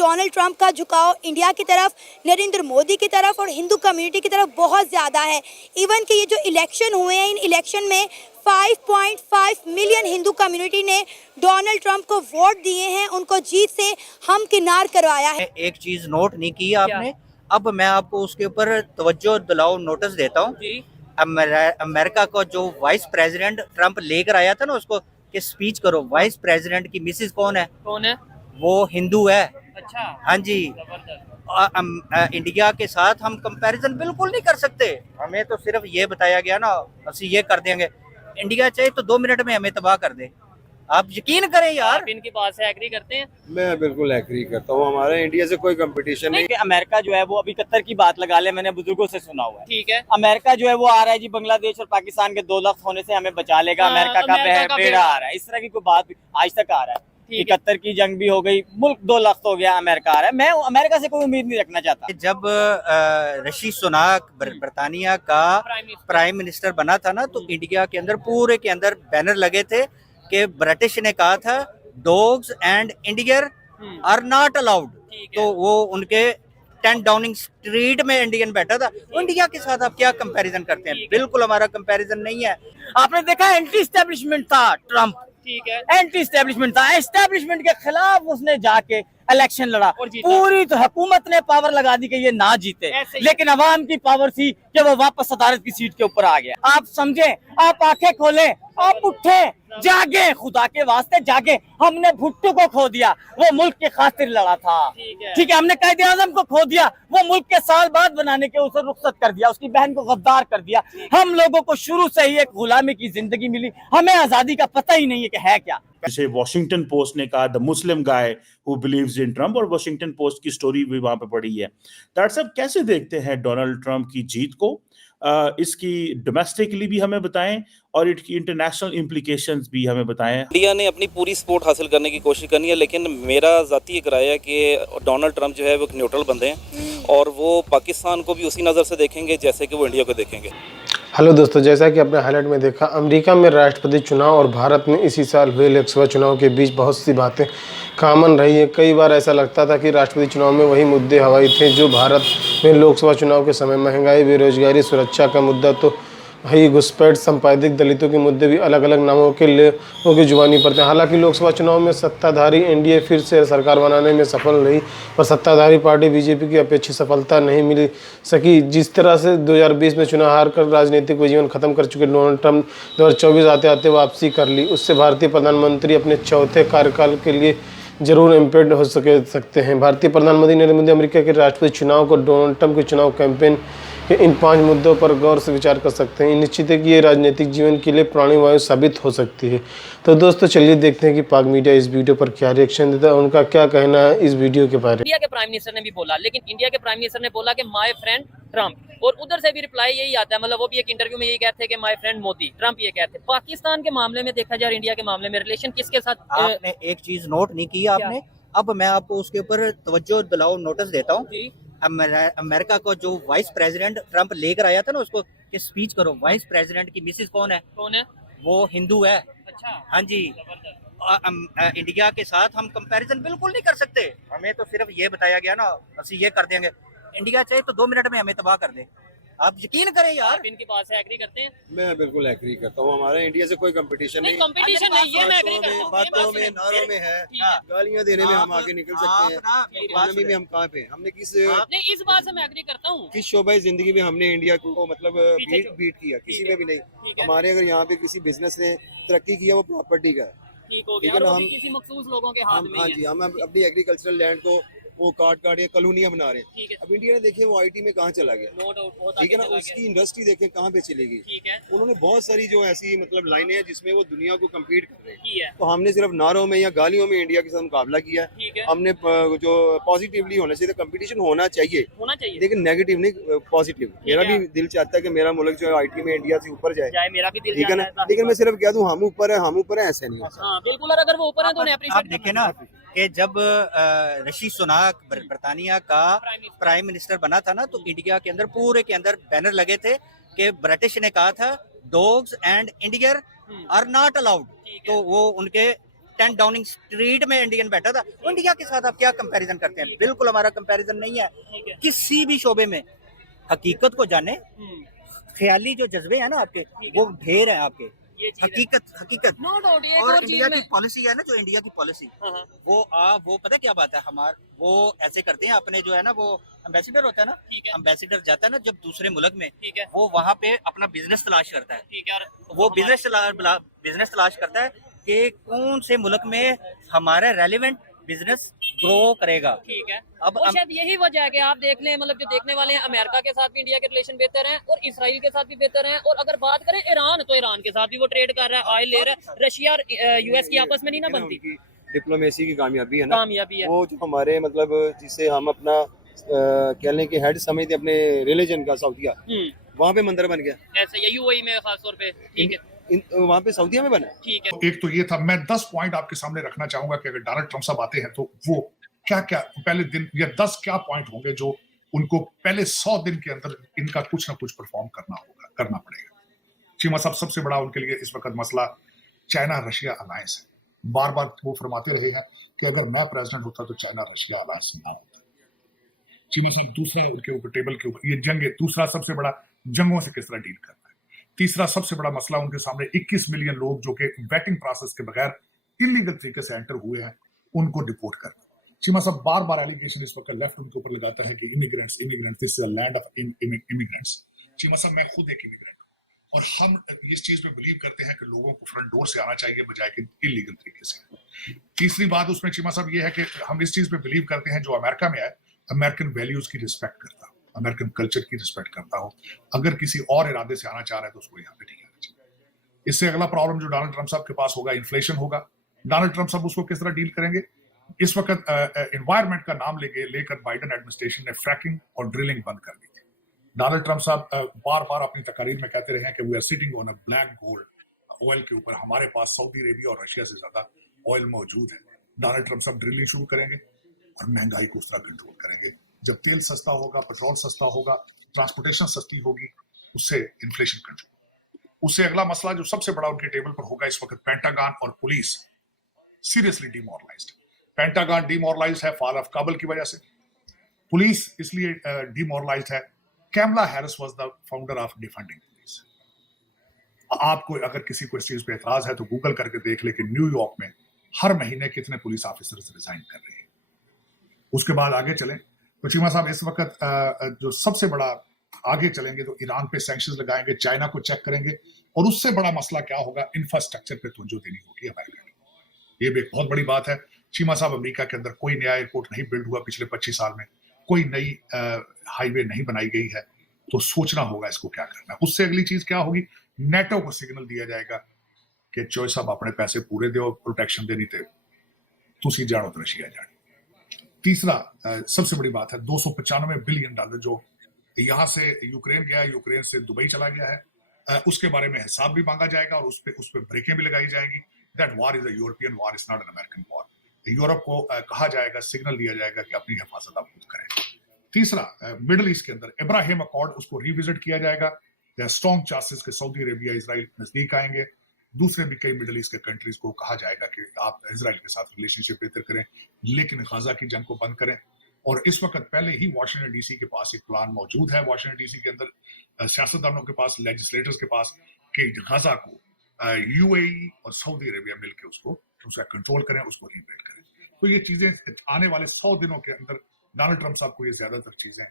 Donald Trump का झुकाव India की तरफ, नरेंद्र मोदी की तरफ और हिंदू कम्युनिटी की तरफ बहुत ज़्यादा है। इवन कि ये जो इलेक्शन हुए हैं, इन इलेक्शन में 5.5 मिलियन हिंदू कम्युनिटी ने डोनाल्ड ट्रंप को वोट दिए हैं, उनको जीत से हमकिनार करवाया है। एक चीज नोट नहीं की आपने, अब मैं आपको उसके ऊपर तवज्जो दिलाओ नोटिस देता हूँ। अमेरिका को जो वाइस प्रेसिडेंट ट्रंप लेकर आया था ना, उसको कि स्पीच करो, वाइस प्रेसिडेंट की मिसेज कौन है? वो हिंदू है। अच्छा। हाँ जी। इंडिया के साथ हम कंपैरिजन बिल्कुल नहीं कर सकते। हमें तो सिर्फ ये बताया गया ना, ਅਸੀਂ ये कर देंगे। इंडिया चाहे तो 2 मिनट में हमें तबाह कर दे। आप यकीन करें यार। आप इनकी बात से एग्री करते हैं? मैं बिल्कुल एग्री करता हूँ, हमारे इंडिया से कोई कंपटीशन नहीं। अमेरिका जो है वो अभी कतर की बात लगा ले, मैंने बुजुर्गों से सुना हुआ है। ठीक है। अमेरिका जो है वो आ रहा है जी, बांग्लादेश और पाकिस्तान के 2 लफ्ज होने से हमें बचा लेगा, अमेरिका का बेड़ा आ रहा है। इस तरह की कोई बात आज तक आ रहा है। 71 की जंग भी हो गई, मुल्क 2 लफ्ज हो गया, अमेरिका आ रहा है। मैं अमेरिका से कोई उम्मीद नहीं रखना चाहता। जब ऋषि सुनाक बरतानिया का प्राइम मिनिस्टर बना था ना, तो इंडिया के अंदर पूरे के अंदर बैनर लगे थे कि ब्रिटिश ने कहा था dogs and Indian are not allowed. तो वो उनके 10 डाउनिंग स्ट्रीट में इंडियन बैठा था। इंडिया के साथ आप क्या कंपैरिजन करते हैं? बिल्कुल हमारा कंपैरिजन नहीं है। आपने देखा एंटी एस्टेब्लिशमेंट था ट्रम्प, ठीक है, एंटी एस्टेब्लिशमेंट था, एस्टेब्लिशमेंट के खिलाफ उसने जाके इलेक्शन लड़ा। पूरी तो हुकूमत ने पावर लगा दी कि ये ना जीते, लेकिन अवाम की पावर थी कि वो वापस सदारत की सीट के ऊपर आ गया। आप समझे, आप आंखें खोले, आप उठे, जागे, खुदा के वास्ते जागे। हमने भुट्टो को खो दिया, वो मुल्क के खातिर लड़ा था। ठीक है, हमने कायदे आजम को खो दिया, वो मुल्क के साल बाद बनाने के उसे रुखसत कर दिया, उसकी बहन को गद्दार कर दिया। हम लोगों को शुरू से ही एक गुलामी की जिंदगी मिली, हमें आजादी का पता ही नहीं है कि है क्या। जैसे वॉशिंगटन पोस्ट ने कहा the Muslim guy who believes in Trump, और वॉशिंगटन पोस्ट की स्टोरी भी वहां पे पड़ी है। डॉक्टर साहब कैसे देखते हैं डोनाल्ड ट्रम्प की जीत को? इसकी डोमेस्टिकली भी हमें बताएं और इसकी इंटरनेशनल इम्प्लीकेशंस भी हमें बताएं। इंडिया ने अपनी पूरी सपोर्ट हासिल करने की कोशिश करनी है, लेकिन मेरा ज़ाती एक राय है कि डोनाल्ड ट्रम्प जो है वो एक न्यूट्रल बंदे हैं और वो पाकिस्तान को भी उसी नज़र से देखेंगे जैसे कि वो इंडिया को देखेंगे। हेलो दोस्तों, जैसा कि आपने हाईलाइट में देखा, अमेरिका में राष्ट्रपति चुनाव और भारत में इसी साल हुए लोकसभा चुनाव के बीच बहुत सी बातें कॉमन रही है। कई बार ऐसा लगता था कि राष्ट्रपति चुनाव में वही मुद्दे हवाई थे जो भारत में लोकसभा चुनाव के समय। महंगाई, बेरोजगारी, सुरक्षा का मुद्दा तो वही, घुसपैठ, संपादित दलितों के मुद्दे भी अलग अलग नामों के लोगों की जुबानी पर थे। हालांकि लोकसभा चुनाव में सत्ताधारी एनडीए फिर से सरकार बनाने में सफल रही, पर सत्ताधारी पार्टी बीजेपी की अपेक्षित सफलता नहीं मिल सकी। जिस तरह से 2020 में चुनाव हार कर राजनीतिक जीवन खत्म कर चुके डोनाल्ड ट्रंप 2024 आते आते वापसी कर ली। उससे भारतीय प्रधानमंत्री अपने चौथे कार्यकाल के लिए जरूर इम्पेक्ट हो सकते हैं। भारतीय प्रधानमंत्री नरेंद्र मोदी अमेरिका के राष्ट्रपति चुनाव को डोनाल्ड ट्रंप के चुनाव कैंपेन के इन 5 मुद्दों पर गौर से विचार कर सकते हैं। निश्चित है कि ये राजनीतिक जीवन के लिए प्राणवायु साबित हो सकती है। तो दोस्तों चलिए देखते हैं कि पाक मीडिया इस वीडियो पर क्या रिएक्शन देता है, उनका क्या कहना है इस वीडियो के बारे में। इंडिया के प्राइम मिनिस्टर ने भी बोला, लेकिन इंडिया के प्राइम मिनिस्टर ने बोला कि माय फ्रेंड ट्रम्प, और उधर से भी रिप्लाई यही आता है, मतलब वो भी एक इंटरव्यू में यही कहते हैं कि माय फ्रेंड मोदी। ट्रम्प ये कहते हैं। पाकिस्तान के मामले में देखा जाए, इंडिया के मामले में रिलेशन किसके साथ? आपने एक चीज नोट नहीं की आपने, अब मैं आपको उसके ऊपर तवज्जो दिलाओ नोटिस देता हूँ। अमेरिका को जो वाइस प्रेसिडेंट ट्रंप लेकर आया था ना, उसको कि स्पीच करो, वाइस प्रेसिडेंट की मिसेज कौन है? वो हिंदू है। अच्छा। हाँ जी। इंडिया के साथ हम कंपैरिजन बिल्कुल नहीं कर सकते। हमें तो सिर्फ ये बताया गया ना, ਅਸੀਂ ये कर देंगे। इंडिया चाहे तो 2 मिनट में हमें तबाह कर दे। आप यकीन करें यार। आप इनकी बात से एग्री करते हैं? मैं बिल्कुल एग्री करता हूँ, हमारे इंडिया से कोई कंपटीशन नहीं। कंपटीशन नहीं, ये मैं एग्री करता हूँ। बातों में, नारों में है, गालियाँ देने में हम आगे निकल सकते हैं, इकोनॉमी में हम कहाँ पे, हमने नहीं, इस बात से मैं एग्री करता हूँ। किस शोबा जिंदगी में हमने इंडिया को मतलब बीट किया? किसी में भी नहीं। हमारे अगर यहाँ पे किसी बिजनेस ने तरक्की किया वो प्रॉपर्टी का, ठीक हो गया, और वो भी किसी मखसूस लोगों के हाथ में है। हाँ जी, हम अपनी एग्रीकल्चरल लैंड को वो काट ये कॉलोनियां बना रहे हैं। अब इंडिया ने देखे वो आईटी में कहाँ चला गया, ठीक है ना, उसकी इंडस्ट्री देखें कहाँ पे चलेगी। उन्होंने बहुत सारी जो ऐसी मतलब लाइनें हैं जिसमें वो दुनिया को कम्पीट कर रहे हैं। तो हमने सिर्फ नारों में या गालियों में इंडिया के साथ मुकाबला किया है। हमने जो पॉजिटिवली होना चाहिए, कंपटीशन होना चाहिए, लेकिन नेगेटिव नहीं, पॉजिटिव। मेरा भी दिल चाहता है कि मेरा मुल्क जो है आईटी में इंडिया से ऊपर जाए, ठीक है ना, लेकिन मैं सिर्फ कह दूं हम ऊपर है, ऐसे नहीं। बिल्कुल, अगर वो ऊपर है तो आप देखें ना कि जब ऋषि सुनाक बरतानिया का प्राइम मिनिस्टर बना था ना, तो इंडिया के अंदर पूरे के अंदर बैनर लगे थे कि ब्रिटिश ने कहा था dogs and Indian are not allowed. तो वो उनके 10 डाउनिंग स्ट्रीट में इंडियन बैठा था। इंडिया के साथ आप क्या कंपैरिजन करते हैं? बिल्कुल हमारा कंपैरिजन नहीं है किसी भी शोबे में। हकीकत को जाने, ख्याली जो जज्बे हैं ना आपके, वो ढेर है आपके। हकीकत नो डाउट। एक और और इंडिया चीज की पॉलिसी है ना, जो इंडिया की पॉलिसी, वो पता है क्या बात है हमार, वो ऐसे करते हैं अपने जो है ना, वो एम्बेसडर होता है ना, एम्बेसडर जाता है ना जब दूसरे मुल्क में, वो वहाँ पे अपना बिजनेस तलाश करता है। वो बिजनेस तलाश करता है कि कौन से मुल्क में हमारा रेलिवेंट बिजनेस ग्रो करेगा। ठीक है। अब और शायद यही वजह है कि आप देख लें, मतलब जो देखने वाले हैं, अमेरिका के साथ भी इंडिया के रिलेशन बेहतर हैं और इसराइल के साथ भी बेहतर हैं। और अगर बात करें ईरान, तो ईरान के साथ भी वो ट्रेड कर रहा है, ऑयल ले रहा है। रशिया और यूएस की आपस में नहीं ना बनती। डिप्लोमेसी की कामयाबी है ना, कामयाबी है वो जो हमारे मतलब जिसे हम अपना कह लें कि हेड समझते अपने रिलीजन का, सऊदीया, वहाँ पे मंदिर बन गया ऐसे, या यूएई में खास तौर पे। ठीक है, वहाँ पे सऊदीया में बना। ठीक है। एक तो ये था। मैं 10 पॉइंट आपके सामने रखना चाहूंगा कि अगर डोनाल्ड ट्रंप साहब आते हैं तो वो क्या क्या पहले दिन या 10 क्या पॉइंट होंगे जो उनको पहले 100 दिन के अंदर इनका कुछ ना कुछ परफॉर्म करना पड़ेगा। चीमा साहब, सबसे बड़ा उनके लिए इस वक्त मसला चाइना रशिया अलायंस है। बार बार वो फरमाते रहे हैं कि अगर मैं प्रेसिडेंट होता तो चाइना रशिया अलायंस ना होता। चीमा साहब, दूसरा उनके ऊपर टेबल के ऊपर ये जंग है। दूसरा सबसे बड़ा, जंगों से किस तरह डील करना है। तीसरा सबसे बड़ा मसला उनके सामने 21 मिलियन लोग जो कि वेटिंग प्रोसेस के बगैर इलीगल तरीके से एंटर हुए हैं, उनको डिपोर्ट करना। चीमा साहब, बार बार एलिगेशन इस वक्त लेफ्ट उनके ऊपर लगाता है कि immigrants, this is a land of immigrants. Cheema साहब, मैं खुद एक इमिग्रेंट हूं और हम इस चीज में बिलीव करते हैं कि लोगों को फ्रंट डोर से आना चाहिए बजाय कि इलीगल तरीके से। तीसरी बात उसमें चीमा साहब ये है कि हम इस चीज में बिलीव करते हैं, जो अमेरिका में है, अमेरिकन वैल्यूज की रिस्पेक्ट करता हो, अमेरिकन कल्चर की रिस्पेक्ट करता हो। अगर किसी और इरादे से आना चाह रहा है तो उसको यहाँ पे नहीं आना चाहिए। इससे अगला प्रॉब्लम जो डोनाल्ड ट्रंप साहब के पास होगा, इन्फ्लेशन होगा। डोनाल्ड ट्रंप साहब उसको किस तरह डील करेंगे? इस वक्त एनवायरमेंट का नाम लेकर बाइडेन एडमिनिस्ट्रेशन ने फ्रैकिंग और ड्रिलिंग बंद कर दी थी। डोनाल्ड ट्रंप साहब बार बार अपनी तकारीर में कहते रहे हैं कि we are sitting on a black gold oil के ऊपर, हमारे पास सऊदी अरेबिया और रशिया से ज्यादा ऑयल मौजूद है। डोनाल्ड ट्रंप साहब ड्रिलिंग शुरू करेंगे और महंगाई को उस तरह कंट्रोल करेंगे। जब तेल सस्ता होगा, पेट्रोल सस्ता होगा, ट्रांसपोर्टेशन सस्ती होगी, उससे इन्फ्लेशन कंट्रोल। उससे अगला मसला जो सबसे बड़ा उनके टेबल पर होगा इस वक्त, पेंटागन और पुलिस सीरियसली डिमोरलाइज्ड। पेंटागन डिमोरलाइज्ड है फॉल ऑफ काबुल की वजह से, पुलिस इसलिए डिमोरलाइज्ड है। Kamala Harris was the founder of defending police. आपको अगर किसी को इस चीज पे एतराज है तो गूगल करके देख ले कि न्यूयॉर्क में हर महीने कितने पुलिस ऑफिसर्स रिजाइन कर रहे हैं। उसके बाद आगे चलें तो चीमा साहब, इस वक्त जो सबसे बड़ा आगे चलेंगे तो ईरान पे सैंक्शंस लगाएंगे, चाइना को चेक करेंगे, और उससे बड़ा मसला क्या होगा, इंफ्रास्ट्रक्चर पे तवज्जो देनी होगी अमेरिका की। ये भी एक बहुत बड़ी बात है। चीमा साहब, अमेरिका के अंदर कोई नया एयरपोर्ट नहीं बिल्ड हुआ पिछले 25 साल में, कोई नई हाईवे नहीं बनाई गई है, तो सोचना होगा इसको क्या करना है। उससे अगली चीज क्या होगी, नेटो को सिग्नल दिया जाएगा कि चोय साहब अपने पैसे पूरे दो, प्रोटेक्शन देनी थे, तुसी जानो तो रशिया जाने। तीसरा सबसे बड़ी बात है, $295 बिलियन जो यहां से यूक्रेन गया, यूक्रेन से दुबई चला गया है, उसके बारे में हिसाब भी मांगा जाएगा और उस पे ब्रेकें भी लगाई जाएंगी। That war is a European war, is not an American war. Europe को कहा जाएगा, सिग्नल दिया जाएगा कि अपनी हिफाजत आप खुद करें। तीसरा, मिडिल ईस्ट के अंदर इब्राहिम अकॉर्ड, उसको रिविजिट किया जाएगा। स्ट्रॉन्ग चांसेस के सऊदी अरेबिया इजराइल नजदीक आएंगे। दूसरे भी कई मिडिल ईस्ट के कंट्रीज को कहा जाएगा कि आप इजराइल के साथ रिलेशनशिप बेहतर करें, लेकिन गाजा की जंग को बंद करें। और इस वक्त पहले ही वाशिंगटन डीसी के पास एक प्लान मौजूद है, वाशिंगटन डीसी के अंदर सियासतदानों के पास, लेजिस्लेटर्स के पास, कि गाजा को यूएई और सऊदी अरेबिया मिलकर उसका कंट्रोल करें, उसको रीबिल्ड करें। तो ये चीजें आने वाले 100 दिनों के अंदर डोनाल्ड ट्रंप साहब को ये ज्यादातर चीजें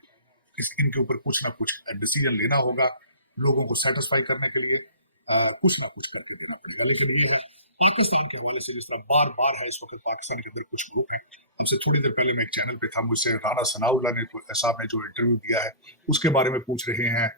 इनके ऊपर कुछ ना कुछ डिसीजन लेना होगा, लोगों को सेटिस्फाई करने के लिए कुछ ना कुछ करके देना पड़ेगा। लेकिन ये है पाकिस्तान के हवाले से, जिस तरह बार बार है इस वक्त पाकिस्तान के अंदर कुछ ग्रुप हैं। हमसे थोड़ी देर पहले मैं एक चैनल पे था, मुझसे राना सनाउल्लाह साहब ने जो इंटरव्यू दिया है उसके बारे में पूछ रहे हैं,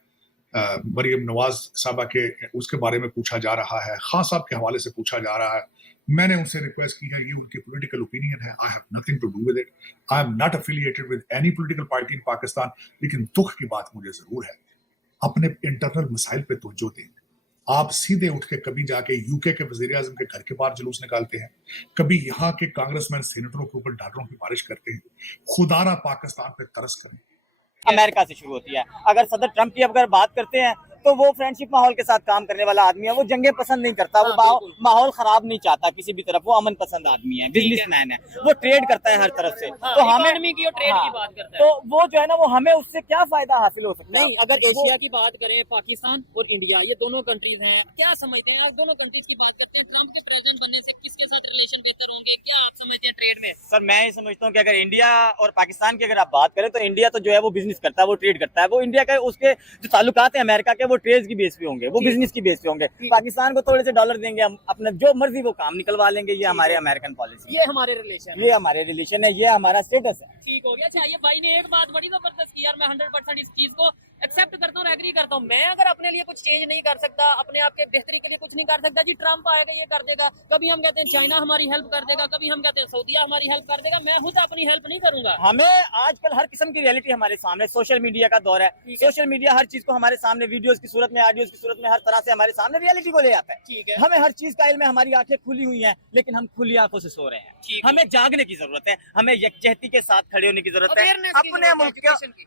मरियम नवाज साहबा के उसके बारे में पूछा जा रहा है, खान साहब के हवाले से पूछा जा रहा है। मैंने उनसे रिक्वेस्ट की है, ये उनकी पॉलिटिकल ओपिनियन है, I have nothing to do with it, I am not affiliated with any political party in Pakistan. लेकिन दुख की बात मुझे जरूर है, अपने इंटरनल मसाइल पे तवज्जो दें। आप सीधे उठ के कभी जाके यूके के वजीर आजम के घर के बाहर जुलूस निकालते हैं, कभी यहाँ के कांग्रेसमैन सेनेटरों के ऊपर डॉलरों की बारिश करते हैं। खुदारा पाकिस्तान पे तरस करें। अमेरिका से शुरू होती है। अगर सदर ट्रंप की अगर बात करते हैं तो वो फ्रेंडशिप माहौल के साथ काम करने वाला आदमी है, वो जंगे पसंद नहीं करता, वो माहौल खराब नहीं चाहता किसी भी तरफ, वो अमन पसंद आदमी है, बिजनेसमैन है, वो ट्रेड करता है हर तरफ से। तो हमें इकोनॉमी की और ट्रेड की बात करता है, तो वो जो है ना, वो हमें उससे क्या फायदा हासिल हो सकता है? नहीं, अगर एशिया की बात करें, पाकिस्तान और इंडिया ये दोनों कंट्रीज हैं, क्या समझते हैं आप? दोनों कंट्रीज की बात करते हैं, ट्रम्प के प्रेसिडेंट बनने से किसके साथ रिलेशन बेहतर होंगे, क्या आप समझते हैं ट्रेड में? सर मैं ये समझता हूँ कि अगर इंडिया और पाकिस्तान की अगर आप बात करें, तो इंडिया तो जो है वो बिजनेस करता है, वो ट्रेड करता है, वो इंडिया का उसके जो ताल्लुकात है अमेरिका के, वो ट्रेड की बेस पे होंगे, वो बिजनेस की बेस पे होंगे। पाकिस्तान को थोड़े से डॉलर देंगे, हम अपना जो मर्जी वो काम निकलवा लेंगे, ये हमारे अमेरिकन पॉलिसी, ये हमारे रिलेशन, ये हमारे रिलेशन है, ये हमारा स्टेटस है। ठीक हो गया। अच्छा, ये भाई ने एक बात बड़ी जबरदस्त की यार, मैं 100% इस चीज को एक्सेप्ट करता हूँ, एग्री करता हूँ। मैं अगर अपने लिए कुछ चेंज नहीं कर सकता, अपने आप के बेहतरी के लिए कुछ नहीं कर सकता, जी ट्रम्प आएगा ये कर देगा, कभी हम कहते हैं चाइना हमारी हेल्प कर देगा, कभी हम कहते हैं सऊदीया हमारी हेल्प कर देगा, मैं खुद अपनी हेल्प नहीं करूंगा। हमें आजकल हर किस्म की रियलिटी हमारे सामने, सोशल मीडिया का दौर है, सोशल मीडिया हर चीज को हमारे सामने वीडियोस की सूरत में, ऑडियोस की सूरत में, हर तरह से हमारे सामने रियलिटी को ले आता है। ठीक है, हमें हर चीज का इल्म है, हमारी आंखें खुली हुई हैं, लेकिन हम खुली आंखों से सो रहे हैं। हमें जागने की जरूरत है, हमें यकजहती के साथ खड़े होने की जरूरत है,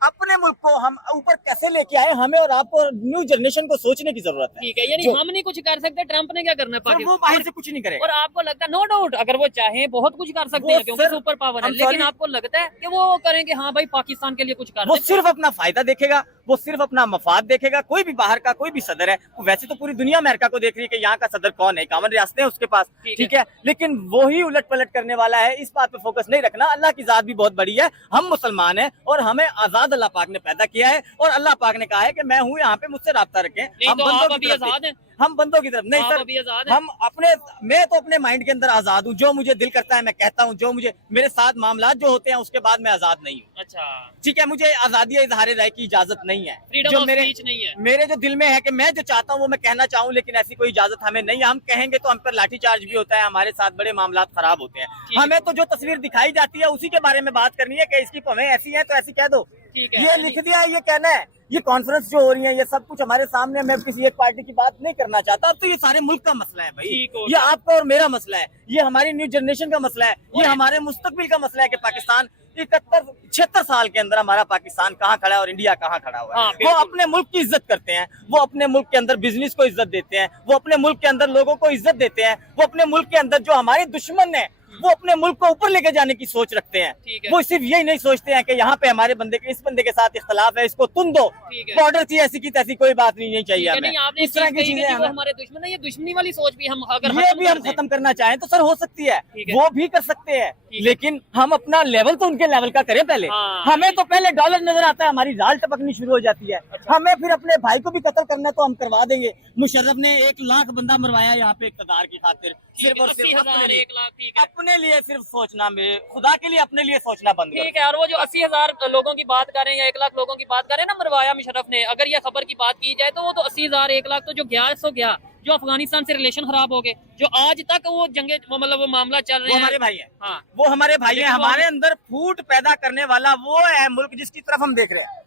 अपने मुल्क को हम ऊपर कैसे लेके आए, हमें और आपको न्यू जनरेशन को सोचने की जरूरत है। ठीक है, यानी हम नहीं कुछ कर सकते, ट्रम्प ने क्या करना है? वो बाहर से कुछ नहीं करेगा। और आपको लगता है, नो डाउट, अगर वो चाहे बहुत कुछ कर सकते हैं क्योंकि सुपर पावर है, लेकिन आपको लगता है कि वो करेंगे हाँ भाई पाकिस्तान के लिए कुछ कर? वो सिर्फ अपना फायदा देखेगा, वो सिर्फ अपना मफाद देखेगा। कोई भी बाहर का कोई भी सदर है, वैसे तो पूरी दुनिया अमेरिका को देख रही है कि यहाँ का सदर कौन है, 51 रियासतें हैं उसके पास, ठीक है, लेकिन वो ही उलट पलट करने वाला है, इस बात पे फोकस नहीं रखना। अल्लाह की जात भी बहुत बड़ी है, हम मुसलमान हैं और हमें आजाद अल्लाह पाक ने पैदा किया है, और अल्लाह पाक ने कहा है कि मैं हूँ यहाँ पे, मुझसे राब्ता रखें। हम बंदों की तरफ, हम बंदों की तरफ नहीं सर, हम अपने, मैं तो अपने माइंड के अंदर आजाद हूँ, जो मुझे दिल करता है मैं कहता हूँ, जो मुझे मेरे साथ मामला जो होते हैं उसके बाद मैं आजाद नहीं हूँ। अच्छा, ठीक है, मुझे आजादी इजहार राय की इजाजत नहीं है, जो मेरे जो दिल में है कि मैं जो चाहता हूँ वो मैं कहना चाहूँ, लेकिन ऐसी कोई इजाजत हमें नहीं है। हम कहेंगे तो हम पर लाठीचार्ज भी होता है, हमारे साथ बड़े मामला खराब होते हैं। हमें तो जो तस्वीर दिखाई जाती है उसी के बारे में बात करनी है कि इसकी पवें ऐसी है तो ऐसी कह दो, ये लिख दिया, ये कहना है। ये कॉन्फ्रेंस जो हो रही है, ये सब कुछ हमारे सामने, मैं किसी एक पार्टी की बात नहीं करना चाहता, अब तो ये सारे मुल्क का मसला है भाई, ये आपका और मेरा मसला है, ये हमारी न्यू जनरेशन का मसला है, ये हमारे मुस्तकबिल का मसला है कि पाकिस्तान 76 साल के अंदर हमारा पाकिस्तान कहाँ खड़ा है और इंडिया कहाँ खड़ा हुआ है। वो अपने मुल्क की इज्जत करते हैं, वो अपने मुल्क के अंदर बिजनेस को इज्जत देते हैं, वो अपने मुल्क के अंदर लोगों को इज्जत देते हैं, वो अपने मुल्क के अंदर जो हमारे दुश्मन है वो अपने मुल्क को ऊपर लेके जाने की सोच रखते हैं। वो सिर्फ यही नहीं सोचते हैं कि यहाँ पे हमारे बंदे के, इस बंदे के साथ इख्तलाफ है, इसको तुम दो, बॉर्डर थी ऐसी की तैसी, कोई बात नहीं चाहिए हमें। इस तरह की चीजें हमारे दुश्मन है, ये दुश्मनी वाली सोच भी हम अगर ये भी हम खत्म करना चाहें तो सर हो सकती है, वो भी कर सकते हैं, लेकिन हम अपना लेवल तो उनके लेवल का करें पहले। हमें तो पहले डॉलर नजर आता है, हमारी जाल टपकनी शुरू हो जाती है, हमें फिर अपने भाई को भी कत्ल करना तो हम करवा देंगे। मुशर्रफ ने 1 लाख बंदा मरवाया यहाँ पे इक़्तिदार की खातिर, सिर्फ और सिर्फ अपने लिए सिर्फ सोचना, में खुदा के लिए अपने लिए सोचना बंद कर। ठीक है, और वो जो 80,000 लोगों की बात कर रहे हैं या 1 लाख लोगों की बात कर रहे हैं ना, मरवाया मुशर्रफ ने, अगर ये खबर की बात की जाए तो वो तो 80,000 1 लाख तो जो गया सो गया, जो अफगानिस्तान से रिलेशन खराब हो गए, जो आज तक वो जंगे वो मतलब वो मामला चल रहे हैं, हमारे भाई हैं। हाँ, वो हमारे भाई हैं, हमारे अंदर फूट पैदा करने वाला वो है मुल्क जिसकी तरफ हम देख रहे हैं,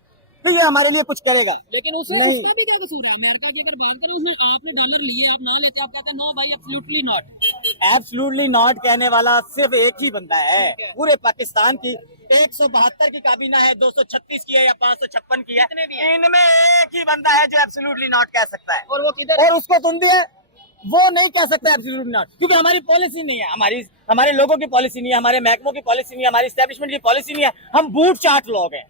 तो ये हमारे लिए कुछ करेगा। लेकिन उसका भी क्या कसूर है? अमेरिका की अगर बात करें, उसमें आपने डॉलर लिए, आप ना लेते, आप कहते हैं नो भाई एब्सोल्युटली नॉट। एब्सोल्युटली नॉट कहने वाला सिर्फ एक ही बंदा है पूरे पाकिस्तान की। 172 की काबीना है, 236 की है या 556 की है, इनमें एक ही बंदा है जो एब्सोल्युटली नॉट कह सकता है, और वो किधर? और उसको तुम दिए, वो नहीं कह सकता एब्सोल्युटली नॉट, क्योंकि हमारी पॉलिसी नहीं है, हमारे लोगों की पॉलिसी नहीं है, हमारे महकमों की पॉलिसी नहीं है, हमारी एस्टेब्लिशमेंट की पॉलिसी नहीं है। हम बूट चाट लोग हैं,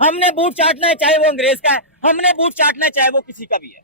हमने बूट चाटना है, चाहे वो अंग्रेज का है, हमने बूट चाटना है चाहे वो किसी का भी है,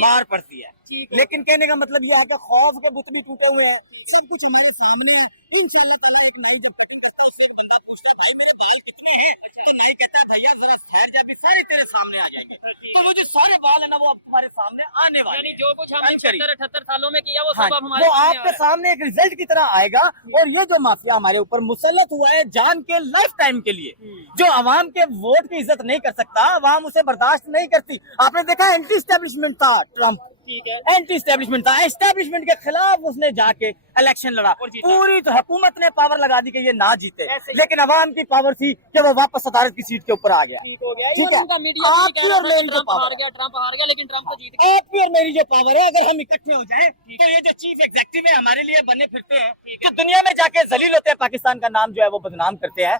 मार पड़ती है। लेकिन कहने का मतलब ये आता, खौफ के बुत भी टूटे हुए हैं, सब कुछ हमारे सामने है। इंशाअल्लाह ताला एक नई जब तक उससे बंदा पूछता भाई मेरे बाल कितने हैं, तो नहीं कहता भैया जरा ठहर जा, भी सारे तेरे सामने आ जाएंगे। तो वो जो सारे बाल है ना वो अब तुम्हारे सामने आने वाले हैं, जो कुछ हमने 76-78 सालों में किया वो सब अब हमारे वो आपके सामने एक रिजल्ट की तरह आएगा। और ये जो माफिया हमारे ऊपर मुसल्लत हुआ है जान के लाइफ टाइम के लिए, जो अवाम के वोट की इज्जत नहीं कर सकता, अवाम उसे बर्दाश्त नहीं करती। आपने देखा एंटी एस्टेब्लिशमेंट था ट्रम्प, एंटी एस्टेब्लिशमेंट था, एस्टेब्लिशमेंट के खिलाफ उसने जाके इलेक्शन लड़ा, पूरी तो हुकूमत ने पावर लगा दी कि ये ना जीते, लेकिन अवाम की पावर थी कि वो वापस सदारत की सीट के ऊपर आ गया। ठीक है, आपकी और मेरी जो पावर, ट्रम्प हार गया लेकिन ट्रम्प तो जीत गया। आपकी और मेरी जो पावर है, अगर हम इकट्ठे हो जाएं तो ये जो चीफ एग्जीक्यूटिव है हमारे लिए बने फिरते हैं, जो दुनिया में जाके जलील होते हैं, पाकिस्तान का नाम जो है वो बदनाम करते हैं,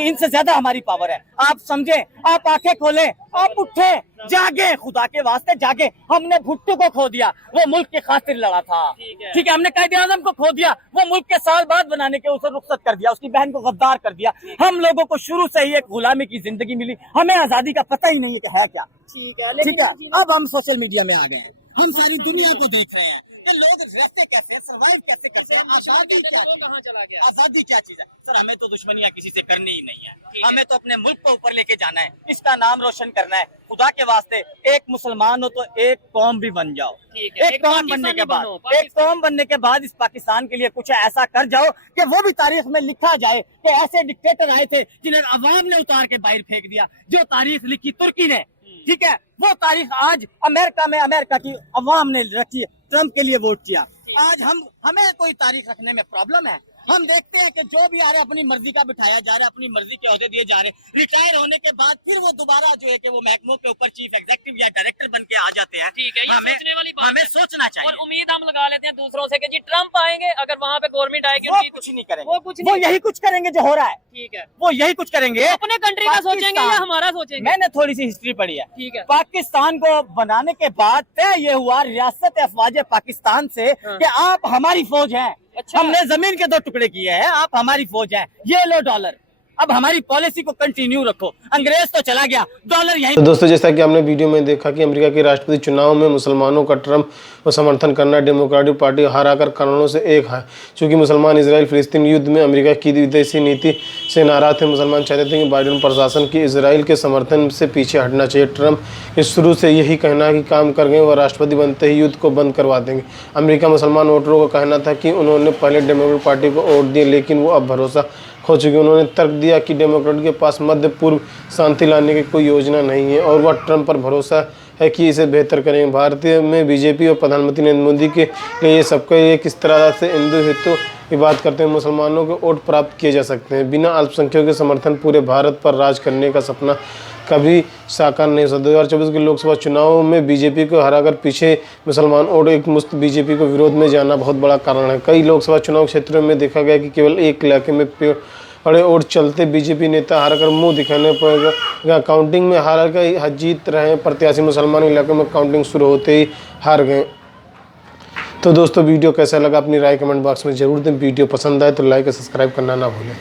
इनसे ज्यादा हमारी पावर है। आप समझे, आप आंखें खोलें, आप उठे, जागे, खुदा के वास्ते जागे। हमने भुट्टो को खो दिया, वो मुल्क के खातिर लड़ा था, ठीक है। हमने कायदे आज़म को खो दिया, वो मुल्क के साल बाद बनाने के उसे रुखसत कर दिया, उसकी बहन को गद्दार कर दिया। हम लोगों को शुरू से ही एक गुलामी की जिंदगी मिली, हमें आजादी का पता ही नहीं है कि है क्या। ठीक है, अब हम सोशल मीडिया में आ गए हैं, हम सारी दुनिया को देख रहे हैं कि लोग रहते कैसे हैं, सर्वाइव कैसे करते हैं, आजादी क्या चीज है, आजादी क्या चीज है। सर, हमें तो दुश्मनियां किसी से करनी ही नहीं है, हमें तो अपने मुल्क को ऊपर लेके जाना है, इसका नाम रोशन करना है। खुदा के वास्ते, एक मुसलमान हो तो एक कौम भी बन जाओ, एक कौम बनने के बाद इस पाकिस्तान के लिए कुछ ऐसा कर जाओ कि वो भी तारीख में लिखा जाए कि ऐसे डिक्टेटर आए थे जिन्हें अवाम ने उतार के बाहर फेंक दिया। जो तारीख लिखी तुर्की ने, ठीक है, वो तारीख आज अमेरिका में अमेरिका की अवाम ने रखी है, ट्रम्प के लिए वोट किया। आज हमें कोई तारीख रखने में प्रॉब्लम है? हम देखते हैं कि जो भी आ रहे हैं अपनी मर्जी का बिठाया जा रहा है, अपनी मर्जी के ओहदे दिए जा रहे हैं, रिटायर होने के बाद फिर वो दोबारा जो है कि वो महकमों के ऊपर चीफ एग्जीक्यूटिव या डायरेक्टर बन के आ जाते हैं। ठीक है, ये सोचने वाली बात हमें है। सोचना चाहिए। और उम्मीद हम लगा लेते हैं दूसरों से कि जी ट्रम्प आएंगे, अगर वहाँ पे गवर्नमेंट आएगी वो उनकी, कुछ नहीं करेंगे, वो यही कुछ करेंगे जो हो रहा है। ठीक है, वो यही कुछ करेंगे। अपने कंट्री का सोचेंगे या हमारा सोचेंगे? मैंने थोड़ी सी हिस्ट्री पढ़ी है। ठीक है, पाकिस्तान को बनाने के बाद तय ये हुआ रियासत अफवाज पाकिस्तान से कि आप हमारी फौज हैं। अच्छा। हमने जमीन के 2 टुकड़े किए हैं, आप हमारी फौज हैं, ये लो डॉलर, अब हमारी पॉलिसी को कंटिन्यू रखो। अंग्रेज तो चला गया, डॉलर यहीं। तो दोस्तों, जैसा कि हमने वीडियो में देखा कि अमेरिका के राष्ट्रपति चुनाव में मुसलमानों का ट्रम्प को समर्थन करना डेमोक्रेटिक पार्टी हराकर कारणों से एक है। चूंकि मुसलमान इसराइल फिलिस्तीन युद्ध में अमेरिका की विदेशी नीति से नाराज थे, मुसलमान चाहते थे कि बाइडेन प्रशासन की इसराइल के समर्थन से पीछे हटना चाहिए। ट्रम्प के शुरू से यही कहना कि काम कर गए, वह राष्ट्रपति बनते ही युद्ध को बंद करवा देंगे। अमेरिका मुसलमान वोटरों का कहना था कि उन्होंने पहले डेमोक्रेटिक पार्टी को वोट दिए, लेकिन वो अब भरोसा खो चुके। उन्होंने तर्क दिया कि डेमोक्रेट के पास मध्य पूर्व शांति लाने की कोई योजना नहीं है और वह ट्रम्प पर भरोसा है कि इसे बेहतर करेंगे। भारतीय में बीजेपी और प्रधानमंत्री नरेंद्र मोदी के लिए ये सबके लिए किस तरह से हिंदू हितों की बात करते हैं, मुसलमानों के वोट प्राप्त किए जा सकते हैं। बिना अल्पसंख्यकों के समर्थन पूरे भारत पर राज करने का सपना कभी साकार नहीं हो सकता। 2024 के लोकसभा चुनाव में बीजेपी को हराकर पीछे मुसलमान और एक मुस्त बीजेपी को विरोध में जाना बहुत बड़ा कारण है। कई लोकसभा चुनाव क्षेत्रों में देखा गया कि केवल एक इलाके में बड़े और चलते बीजेपी नेता हारकर मुंह दिखाने पड़ेगा। काउंटिंग में हारकर जीत रहे प्रत्याशी मुसलमान इलाकों में काउंटिंग शुरू होते ही हार गए। तो दोस्तों, वीडियो कैसा लगा अपनी राय कमेंट बॉक्स में जरूर दें। वीडियो पसंद आए तो लाइक और सब्सक्राइब करना ना भूलें।